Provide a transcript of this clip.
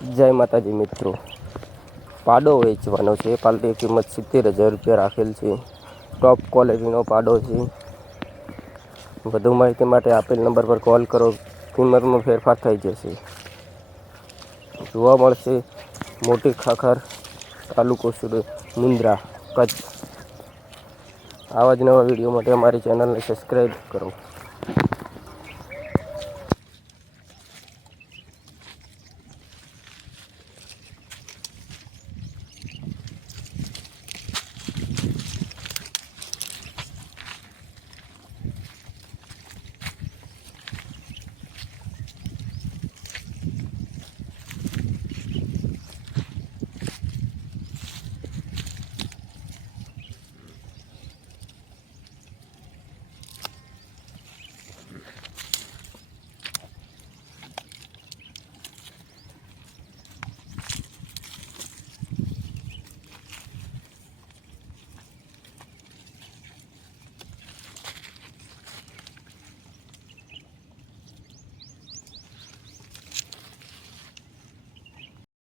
જય માતાજી મિત્રો. પાડો વેચવાનો છે. પાલટી કિંમત સિત્તેર હજાર રૂપિયા રાખેલ છે. ટોપ ક્વોલિટીનો પાડો છે. વધુ માહિતી માટે આપેલ નંબર પર કોલ કરો. કિંમતમાં ફેરફાર થઈ જશે. જોવા મળશે મોટી ખાખર તાલુકો સુડ મુન્દ્રા, કચ્છ. આવા જ નવા વીડિયો માટે અમારી ચેનલને સબસ્ક્રાઈબ કરો.